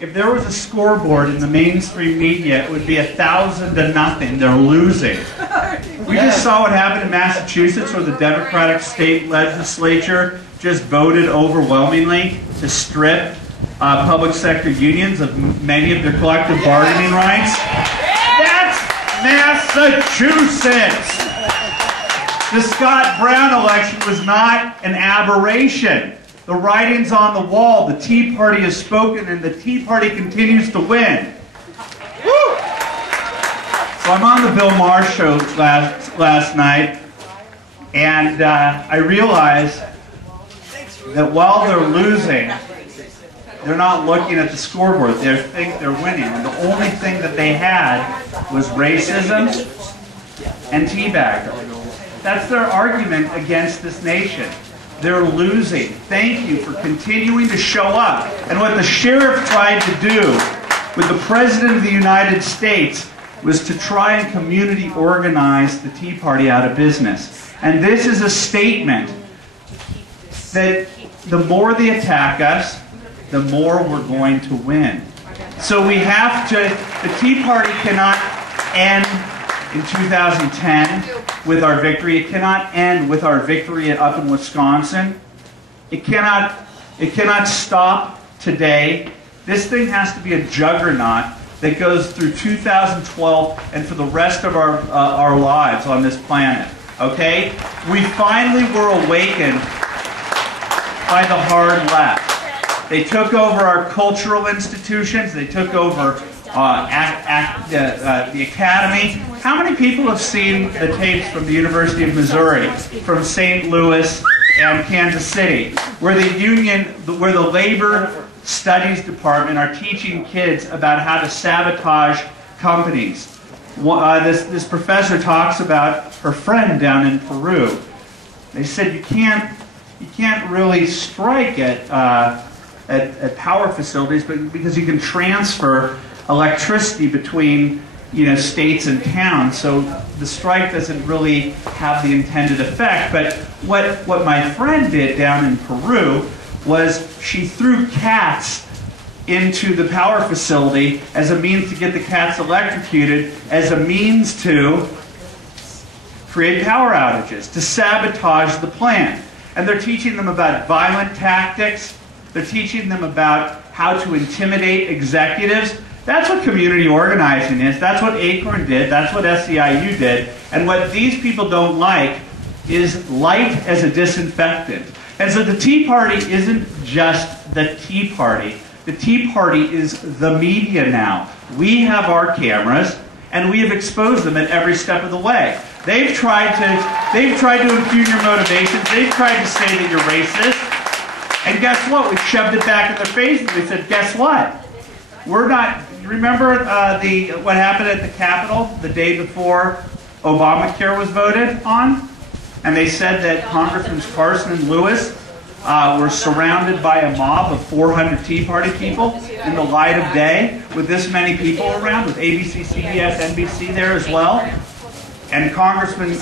If there was a scoreboard in the mainstream media, it would be 1,000-0. They're losing. We just saw what happened in Massachusetts, where the Democratic state legislature just voted overwhelmingly to strip public sector unions of many of their collective bargaining rights. That's Massachusetts. The Scott Brown election was not an aberration. The writing's on the wall. The Tea Party has spoken, and the Tea Party continues to win. Woo! So I'm on the Bill Maher show last night, and I realized that while they're losing, they're not looking at the scoreboard. They think they're winning. And the only thing that they had was racism and teabagger. That's their argument against this nation. They're losing. Thank you for continuing to show up. And what the sheriff tried to do with the President of the United States was to try and community organize the Tea Party out of business. And this is a statement that the more they attack us, the more we're going to win. So we have to, the Tea Party cannot end in 2010 with our victory. It cannot end with our victory up in Wisconsin. It cannot stop today. This thing has to be a juggernaut that goes through 2012 and for the rest of our lives on this planet. Okay? We finally were awakened by the hard left. They took over our cultural institutions. They took over the academy. How many people have seen the tapes from the University of Missouri, from St. Louis and Kansas City, where the labor studies department are teaching kids about how to sabotage companies? This professor talks about her friend down in Peru. They said you can't really strike at power facilities, but because you can transfer electricity between states and towns, so the strike doesn't really have the intended effect. But what my friend did down in Peru was she threw cats into the power facility as a means to get the cats electrocuted, as a means to create power outages, to sabotage the plant. And they're teaching them about violent tactics. They're teaching them about how to intimidate executives. That's what community organizing is. That's what Acorn did. That's what SEIU did. And what these people don't like is light as a disinfectant. And so the Tea Party isn't just the Tea Party. The Tea Party is the media now. We have our cameras, and we have exposed them at every step of the way. They've tried to impugn your motivations. They've tried to say that you're racist. And guess what? We shoved it back in their faces. We said, guess what? We're not. Remember what happened at the Capitol the day before Obamacare was voted on? And they said that Congressmen Carson and Lewis were surrounded by a mob of 400 Tea Party people in the light of day, with this many people around, with ABC, CBS, NBC there as well. And Congressman